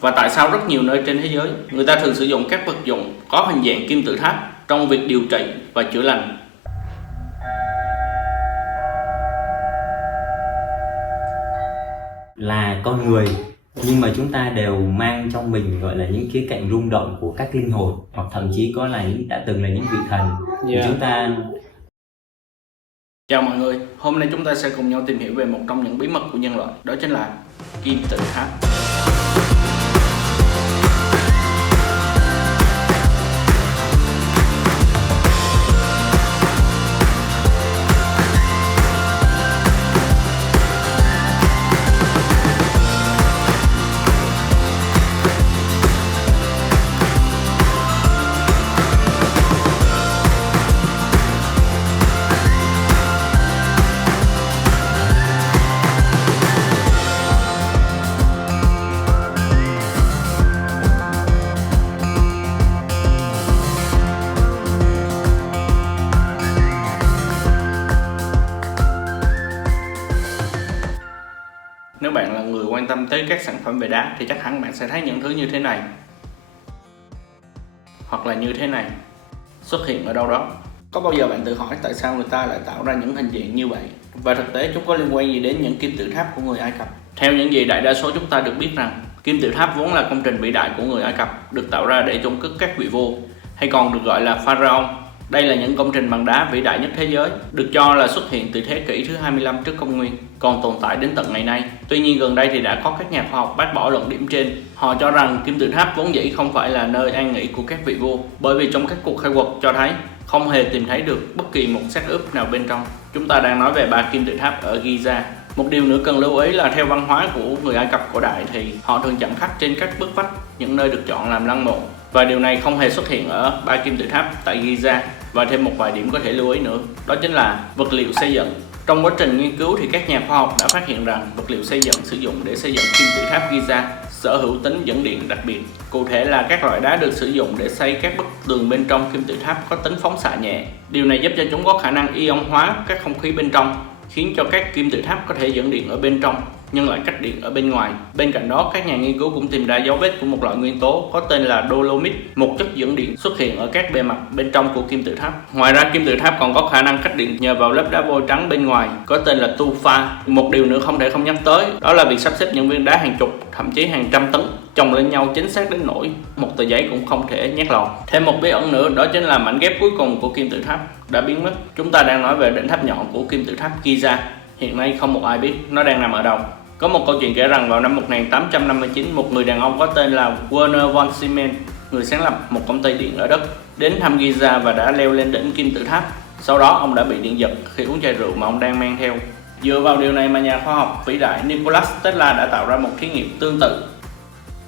Và tại sao rất nhiều nơi trên thế giới người ta thường sử dụng các vật dụng có hình dạng kim tự tháp trong việc điều trị và chữa lành? Là con người, nhưng mà chúng ta đều mang trong mình gọi là những khía cạnh rung động của các linh hồn, hoặc thậm chí có là đã từng là những vị thần. Chúng ta Chào mọi người, hôm nay chúng ta sẽ cùng nhau tìm hiểu về một trong những bí mật của nhân loại, đó chính là kim tự tháp. Nếu bạn là người quan tâm tới các sản phẩm về đá thì chắc hẳn bạn sẽ thấy những thứ như thế này, hoặc là như thế này xuất hiện ở đâu đó. Có bao giờ bạn tự hỏi tại sao người ta lại tạo ra những hình dạng như vậy? Và thực tế chúng có liên quan gì đến những kim tự tháp của người Ai Cập? Theo những gì đại đa số chúng ta được biết rằng, kim tự tháp vốn là công trình vĩ đại của người Ai Cập, được tạo ra để chôn cất các vị vua, hay còn được gọi là pharaoh. Đây là những công trình bằng đá vĩ đại nhất thế giới, được cho là xuất hiện từ thế kỷ thứ 25 trước công nguyên, còn tồn tại đến tận ngày nay. Tuy nhiên gần đây thì đã có các nhà khoa học bác bỏ luận điểm trên. Họ cho rằng kim tự tháp vốn dĩ không phải là nơi an nghỉ của các vị vua, bởi vì trong các cuộc khai quật cho thấy không hề tìm thấy được bất kỳ một xác ướp nào bên trong. Chúng ta đang nói về 3 kim tự tháp ở Giza. Một điều nữa cần lưu ý là theo văn hóa của người Ai Cập cổ đại thì họ thường chạm khắc trên các bức vách những nơi được chọn làm lăng mộ, và điều này không hề xuất hiện ở 3 kim tự tháp tại Giza. Và thêm một vài điểm có thể lưu ý nữa, đó chính là vật liệu xây dựng. Trong quá trình nghiên cứu thì các nhà khoa học đã phát hiện rằng vật liệu xây dựng sử dụng để xây dựng kim tự tháp Giza sở hữu tính dẫn điện đặc biệt. Cụ thể là các loại đá được sử dụng để xây các bức tường bên trong kim tự tháp có tính phóng xạ nhẹ. Điều này giúp cho chúng có khả năng ion hóa các không khí bên trong, khiến cho các kim tự tháp có thể dẫn điện ở bên trong nhưng lại cách điện ở bên ngoài. Bên cạnh đó, các nhà nghiên cứu cũng tìm ra dấu vết của một loại nguyên tố có tên là dolomite, một chất dẫn điện xuất hiện ở các bề mặt bên trong của kim tự tháp. Ngoài ra, kim tự tháp còn có khả năng cách điện nhờ vào lớp đá vôi trắng bên ngoài có tên là tufa. Một điều nữa không thể không nhắc tới, đó là việc sắp xếp những viên đá hàng chục, thậm chí hàng trăm tấn chồng lên nhau chính xác đến nỗi một tờ giấy cũng không thể nhét lọt. Thêm một bí ẩn nữa, đó chính là mảnh ghép cuối cùng của kim tự tháp đã biến mất. Chúng ta đang nói về đỉnh tháp nhọn của kim tự tháp Giza. Hiện nay không một ai biết nó đang nằm ở đâu. Có một câu chuyện kể rằng vào năm 1859, một người đàn ông có tên là Werner von Siemens, người sáng lập một công ty điện ở Đức, đến thăm Giza và đã leo lên đỉnh kim tự tháp. Sau đó ông đã bị điện giật khi uống chai rượu mà ông đang mang theo. Dựa vào điều này mà nhà khoa học vĩ đại Nikola Tesla đã tạo ra một thí nghiệm tương tự.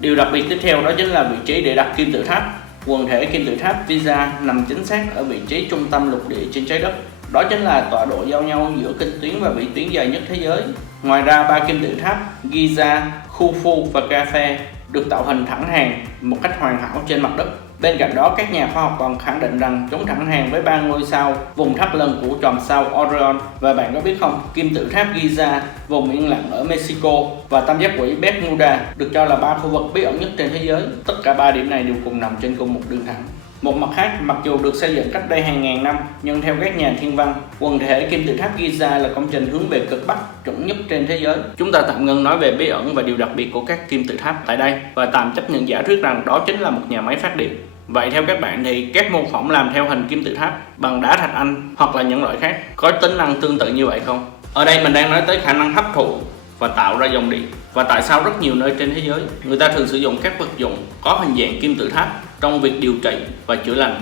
Điều đặc biệt tiếp theo đó chính là vị trí để đặt kim tự tháp. Quần thể kim tự tháp Giza nằm chính xác ở vị trí trung tâm lục địa trên trái đất. Đó chính là tọa độ giao nhau giữa kinh tuyến và vĩ tuyến dài nhất thế giới. Ngoài ra, 3 kim tự tháp Giza, Khufu và Kafeh được tạo hình thẳng hàng một cách hoàn hảo trên mặt đất. Bên cạnh đó, các nhà khoa học còn khẳng định rằng chúng thẳng hàng với 3 ngôi sao vùng thắt lưng của chòm sao Orion. Và bạn có biết không, kim tự tháp Giza, vùng yên lặng ở Mexico và tam giác quỹ Bermuda được cho là 3 khu vực bí ẩn nhất trên thế giới. Tất cả 3 điểm này đều cùng nằm trên cùng một đường thẳng. Một mặt khác, mặc dù được xây dựng cách đây hàng ngàn năm, nhưng theo các nhà thiên văn, quần thể kim tự tháp Giza là công trình hướng về cực Bắc chuẩn nhất trên thế giới. Chúng ta tạm ngưng nói về bí ẩn và điều đặc biệt của các kim tự tháp tại đây và tạm chấp nhận giả thuyết rằng đó chính là một nhà máy phát điện. Vậy theo các bạn thì các mô phỏng làm theo hình kim tự tháp bằng đá thạch anh hoặc là những loại khác có tính năng tương tự như vậy không? Ở đây mình đang nói tới khả năng hấp thụ và tạo ra dòng điện. Và tại sao rất nhiều nơi trên thế giới người ta thường sử dụng các vật dụng có hình dạng kim tự tháp trong việc điều trị và chữa lành?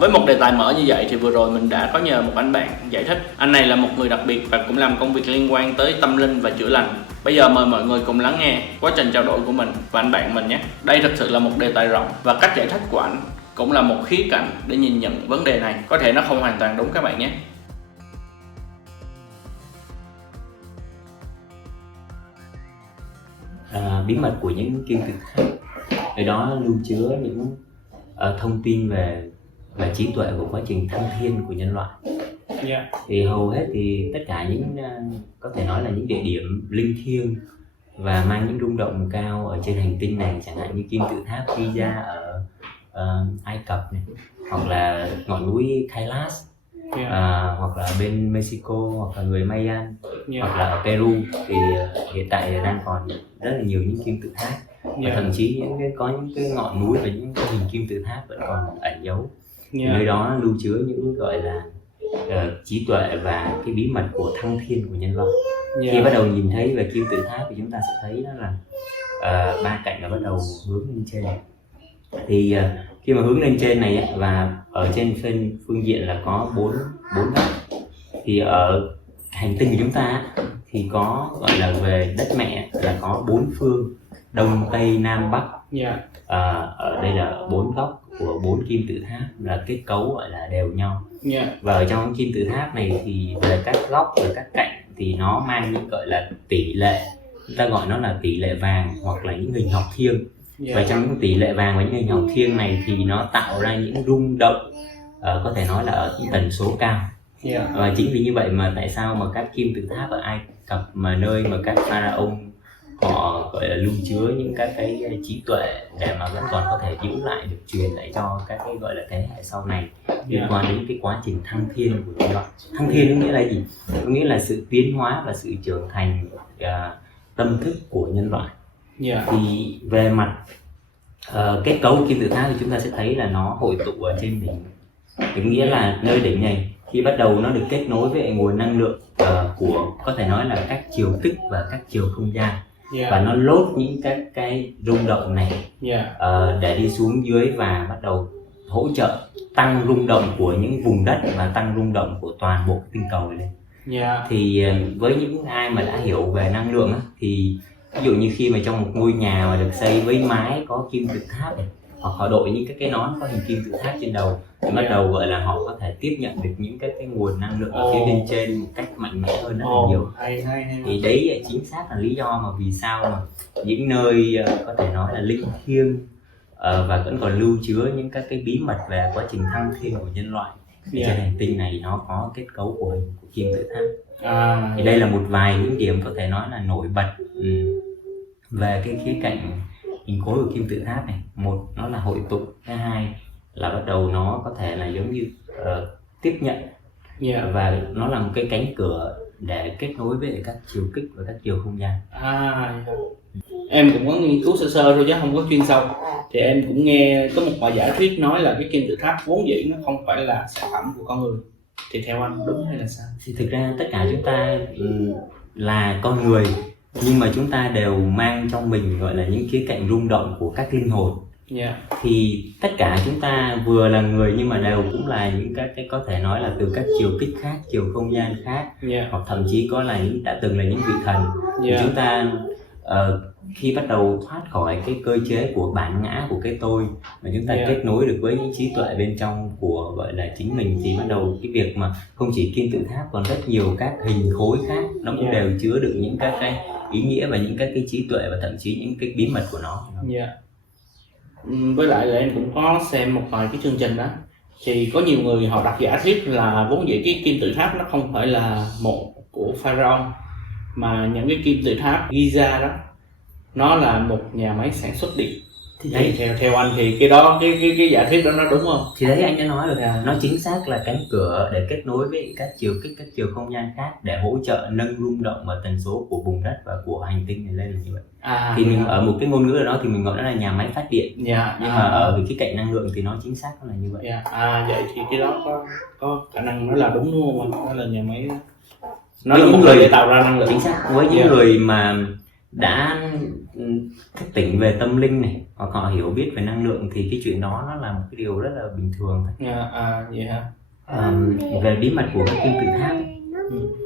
Với một đề tài mở như vậy thì vừa rồi mình đã có nhờ một anh bạn giải thích. Anh này là một người đặc biệt và cũng làm công việc liên quan tới tâm linh và chữa lành. Bây giờ mời mọi người cùng lắng nghe quá trình trao đổi của mình và anh bạn mình nhé. Đây thực sự là một đề tài rộng và cách giải thích của anh cũng là một khía cạnh để nhìn nhận vấn đề này. Có thể nó không hoàn toàn đúng các bạn nhé. Bí mật của những kim tự tháp, ở đó lưu chứa những thông tin về trí tuệ của quá trình thăng thiên của nhân loại. Thì hầu hết thì tất cả những có thể nói là những địa điểm linh thiêng và mang những rung động cao ở trên hành tinh này, chẳng hạn như kim tự tháp Giza ở Ai Cập này, hoặc là ngọn núi Kailash, hoặc là bên Mexico, hoặc là người Mayan, hoặc là ở Peru. Thì hiện tại đang còn rất là nhiều những kim tự tháp, và thậm chí có những cái ngọn núi và những cái hình kim tự tháp vẫn còn ẩn giấu. Nơi đó lưu chứa những gọi là trí tuệ và cái bí mật của thăng thiên của nhân loại. Khi bắt đầu nhìn thấy về kim tự tháp thì chúng ta sẽ thấy đó là ba cạnh nó bắt đầu hướng lên trên. Thì khi mà hướng lên trên này ấy, và ở trên phương diện là có bốn góc. Thì ở hành tinh của chúng ta thì có gọi là về đất mẹ là có bốn phương, đông tây nam bắc. Ở đây là bốn góc của bốn kim tự tháp là kết cấu gọi là đều nhau. Và ở trong kim tự tháp này thì về các góc và các cạnh thì nó mang những gọi là tỷ lệ, chúng ta gọi nó là tỷ lệ vàng hoặc là những hình học thiêng. Và trong những tỷ lệ vàng và những hình học thiêng này thì nó tạo ra những rung động có thể nói là ở những tần số cao. Và chính vì như vậy mà tại sao mà các kim tự tháp ở Ai Cập, mà nơi mà các pharaoh họ gọi là lưu chứa những các cái trí tuệ để mà vẫn còn có thể giữ lại, được truyền lại cho các cái gọi là thế hệ sau này liên quan đến cái quá trình thăng thiên của nhân loại. Thăng thiên có nghĩa là gì? Có nghĩa là sự tiến hóa và sự trưởng thành tâm thức của nhân loại. Thì về mặt kết cấu của kim tự tháp thì chúng ta sẽ thấy là nó hội tụ ở trên đỉnh. Có nghĩa là nơi đỉnh này khi bắt đầu nó được kết nối với nguồn năng lượng của có thể nói là các chiều tích và các chiều không gian. Và nó lốt những các cái rung động này để đi xuống dưới và bắt đầu hỗ trợ tăng rung động của những vùng đất và tăng rung động của toàn bộ tinh cầu này lên. Thì với những ai mà đã hiểu về năng lượng thì ví dụ như khi mà trong một ngôi nhà mà được xây với mái có kim tự tháp này, hoặc họ đội những cái nón có hình kim tự tháp trên đầu thì bắt đầu gọi là họ có thể tiếp nhận được những cái nguồn năng lượng ở phía bên trên một cách mạnh mẽ hơn rất là nhiều. Thì đấy chính xác là lý do mà vì sao mà những nơi có thể nói là linh thiêng và vẫn còn lưu chứa những các cái bí mật về quá trình thăng thiên của nhân loại trên hành tinh này nó có kết cấu của kim tự tháp. Thì đây là một vài những điểm có thể nói là nổi bật về cái khía cạnh hình khối của kim tự tháp này. Một, nó là hội tụ. Thứ hai là bắt đầu nó có thể là giống như tiếp nhận và nó là một cái cánh cửa để kết nối với các chiều kích và các chiều không gian. Em cũng có nghiên cứu sơ sơ thôi chứ không có chuyên sâu. Thì em cũng nghe có một bài giả thuyết nói là cái kim tự tháp vốn dĩ nó không phải là sản phẩm của con người. Thì theo anh đúng hay là sao? Thì thực ra tất cả chúng ta là con người, nhưng mà chúng ta đều mang trong mình gọi là những khía cạnh rung động của các linh hồn. Thì tất cả chúng ta vừa là người nhưng mà đều cũng là những các cái có thể nói là từ các chiều kích khác, chiều không gian khác, hoặc thậm chí có là những đã từng là những vị thần. Thì chúng ta khi bắt đầu thoát khỏi cái cơ chế của bản ngã của cái tôi mà chúng ta kết nối được với những trí tuệ bên trong của gọi là chính mình, thì bắt đầu cái việc mà không chỉ kim tự tháp còn rất nhiều các hình khối khác nó cũng đều chứa được những các cái ý nghĩa và những các cái trí tuệ và thậm chí những cái bí mật của nó. Với lại là em cũng có xem một vài cái chương trình đó, thì có nhiều người họ đặt giả thuyết là vốn dĩ cái kim tự tháp nó không phải là một của pharaoh, mà những cái kim tự tháp Giza đó nó là một nhà máy sản xuất điện. Thì đấy, theo anh thì cái đó cái giả thuyết đó nó đúng không? Thì đấy anh đã nói rồi, nó chính xác là cánh cửa để kết nối với các chiều kích, các chiều không gian khác để hỗ trợ nâng rung động và tần số của vùng đất và của hành tinh này lên là như vậy. Thì mình ở một cái ngôn ngữ ở đó thì mình gọi nó là nhà máy phát điện, nhưng mà ở cái cạnh năng lượng thì nó chính xác là như vậy. Vậy thì cái đó có khả năng nó là đúng đúng không anh? Nó là nhà máy, nó với là những một người để tạo ra năng lượng. Chính xác, với những người mà đã thức tỉnh về tâm linh này, hoặc họ hiểu biết về năng lượng thì cái chuyện đó nó là một cái điều rất là bình thường thôi. Vậy hả? Về bí mật của các kim tự tháp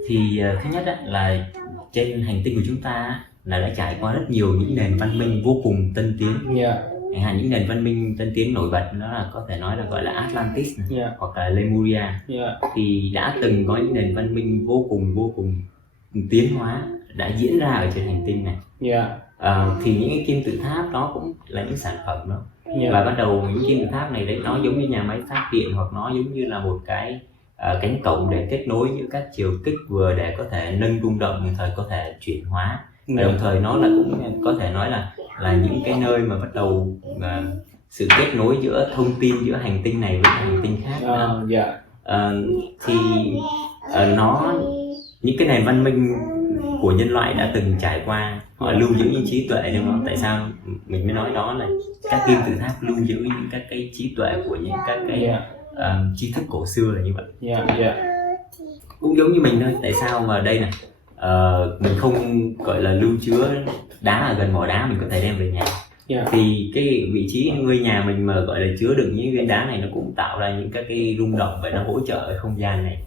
thì thứ nhất là trên hành tinh của chúng ta là đã trải qua rất nhiều những nền văn minh vô cùng tân tiến. Chẳng hạn những nền văn minh tân tiến nổi bật đó là có thể nói là gọi là Atlantis này, hoặc là Lemuria. Thì đã từng có những nền văn minh vô cùng tiến hóa đã diễn ra ở trên hành tinh này. Thì những cái kim tự tháp đó cũng là những sản phẩm đó. Và bắt đầu những kim tự tháp này đấy nó giống như nhà máy phát điện, hoặc nó giống như là một cái cánh cổng để kết nối giữa các chiều kích, vừa để có thể nâng rung động, đồng thời có thể chuyển hóa, và đồng thời nó là cũng có thể nói là những cái nơi mà bắt đầu sự kết nối giữa thông tin giữa hành tinh này với hành tinh khác nữa. Thì nó những cái nền văn minh của nhân loại đã từng trải qua, họ lưu giữ những trí tuệ, đúng không? Tại sao mình mới nói đó là các kim tự tháp lưu giữ những các cái trí tuệ của những các cái tri thức cổ xưa là như vậy. Cũng giống như mình thôi, tại sao mà đây này mình không gọi là lưu chứa đá ở gần mỏ đá, mình có thể đem về nhà. Thì cái vị trí ngôi nhà mình mà gọi là chứa đựng những viên đá này, nó cũng tạo ra những các cái rung động và nó hỗ trợ không gian này.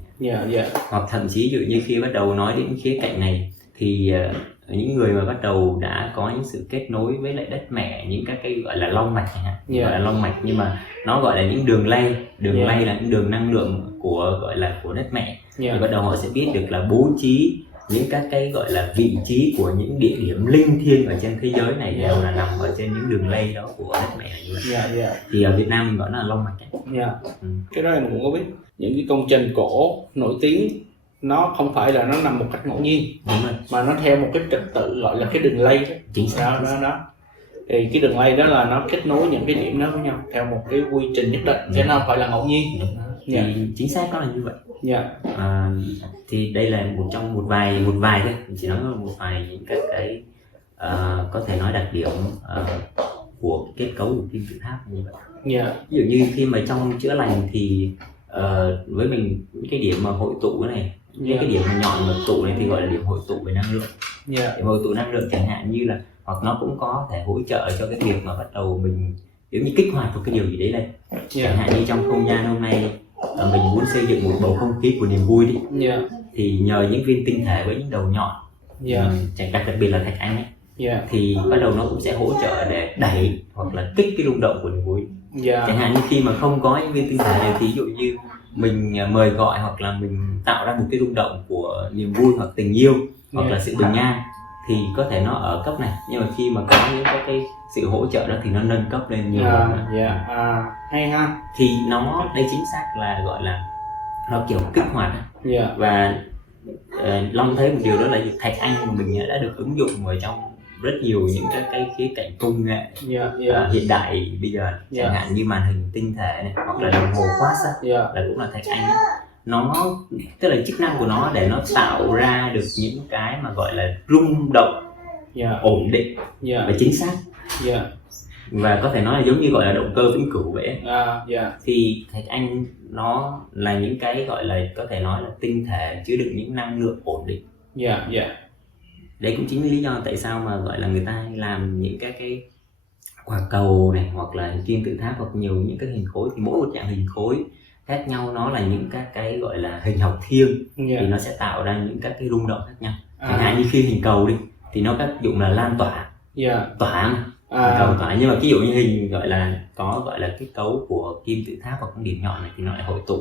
Hoặc thậm chí dụ như khi bắt đầu nói đến khía cạnh này thì những người mà bắt đầu đã có những sự kết nối với lại đất mẹ, những các cái gọi là long mạch chẳng hạn, gọi là long mạch, nhưng mà nó gọi là những đường lay là những đường năng lượng của gọi là của đất mẹ. Thì bắt đầu họ sẽ biết được là bố trí những các cái gọi là vị trí của những địa điểm linh thiêng ở trên thế giới này đều là nằm ở trên những đường lay đó của đất mẹ như vậy. Thì ở Việt Nam mình gọi nó là long mạch ấy. Cái đó mình cũng có biết. Những cái công trình cổ nổi tiếng nó không phải là nó nằm một cách ngẫu nhiên, mà nó theo một cái trật tự gọi là cái đường lay đó. Chính xác. Đó. Thì cái đường lay đó là nó kết nối những cái điểm đó với nhau theo một cái quy trình nhất định, chứ nó không phải là ngẫu nhiên. Thì chính xác nó là như vậy. Thì đây là một vài thôi, mình chỉ nói một vài những các cái có thể nói đặc điểm của kết cấu của kim tự tháp như vậy. Ví dụ như khi mà trong chữa lành thì với mình cái điểm mà hội tụ này, cái điểm mà nhọn mà tụ này thì gọi là điểm hội tụ về năng lượng. Điểm hội tụ năng lượng chẳng hạn như là, hoặc nó cũng có thể hỗ trợ cho cái việc mà bắt đầu mình giống như kích hoạt một cái điều gì đấy lên. Chẳng hạn như trong không gian hôm nay mình muốn xây dựng một bầu không khí của niềm vui đi, thì nhờ những viên tinh thể với những đầu nhọn, đặc biệt là thạch anh ấy, thì bắt đầu nó cũng sẽ hỗ trợ để đẩy hoặc là kích cái rung động của niềm vui. Chẳng hạn như khi mà không có những viên tinh thể này, thì ví dụ như mình mời gọi hoặc là mình tạo ra một cái rung động của niềm vui hoặc tình yêu hoặc là sự bình an, thì có thể nó ở cấp này, nhưng mà khi mà có những cái sự hỗ trợ đó thì nó nâng cấp lên nhiều hơn. Hay ha. Thì nó đây chính xác là gọi là nó kiểu kích hoạt. Và Long thấy một điều đó là thạch anh của mình đã được ứng dụng vào trong rất nhiều những các cái khía cạnh công nghệ hiện đại bây giờ, chẳng hạn như màn hình tinh thể này, hoặc là đồng hồ quartz là cũng là thạch anh ấy. Nó tức là chức năng của nó để nó tạo ra được những cái mà gọi là rung động ổn định và chính xác. Và có thể nói là giống như gọi là động cơ vĩnh cửu vậy. Thì thạch anh nó là những cái gọi là có thể nói là tinh thể chứa đựng những năng lượng ổn định. Đấy cũng chính là lý do tại sao mà gọi là người ta hay làm những cái quả cầu này, hoặc là kim tự tháp, hoặc nhiều những cái hình khối, thì mỗi một dạng hình khối khác nhau nó là những các cái gọi là hình học thiêng, thì nó sẽ tạo ra những các cái rung động khác nhau. Chẳng hạn như khi hình cầu đi thì nó tác dụng là lan tỏa, tỏa mà. Cầu tỏa, nhưng mà ví dụ như hình gọi là có gọi là kết cấu của kim tự tháp hoặc điểm nhọn này thì nó lại hội tụ.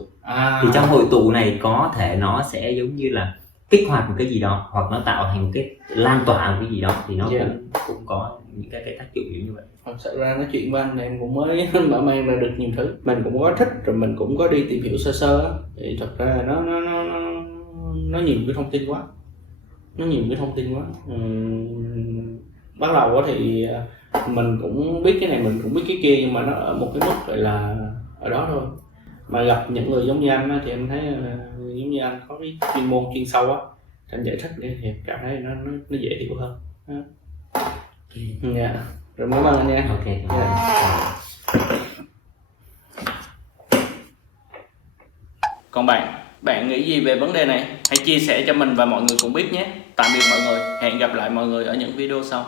Thì trong hội tụ này có thể nó sẽ giống như là kích hoạt một cái gì đó, hoặc nó tạo thành một cái lan tỏa một cái gì đó, thì nó cũng có những cái tác dụng như vậy. Thật sự ra nói chuyện với anh em cũng mới mở mang ra được nhiều thứ, mình cũng có thích, rồi mình cũng có đi tìm hiểu sơ sơ. Thì thật ra nó nhiều cái thông tin quá, Bắt đầu thì mình cũng biết cái này, mình cũng biết cái kia, nhưng mà nó ở một cái mức gọi là ở đó thôi. Mà gặp những người giống như anh thì em thấy giống như anh có cái chuyên môn chuyên sâu á, anh giải thích để thì cảm thấy nó dễ hiểu hơn. Rồi cảm ơn anh nha. Còn bạn nghĩ gì về vấn đề này? Hãy chia sẻ cho mình và mọi người cũng biết nhé. Tạm biệt mọi người, hẹn gặp lại mọi người ở những video sau.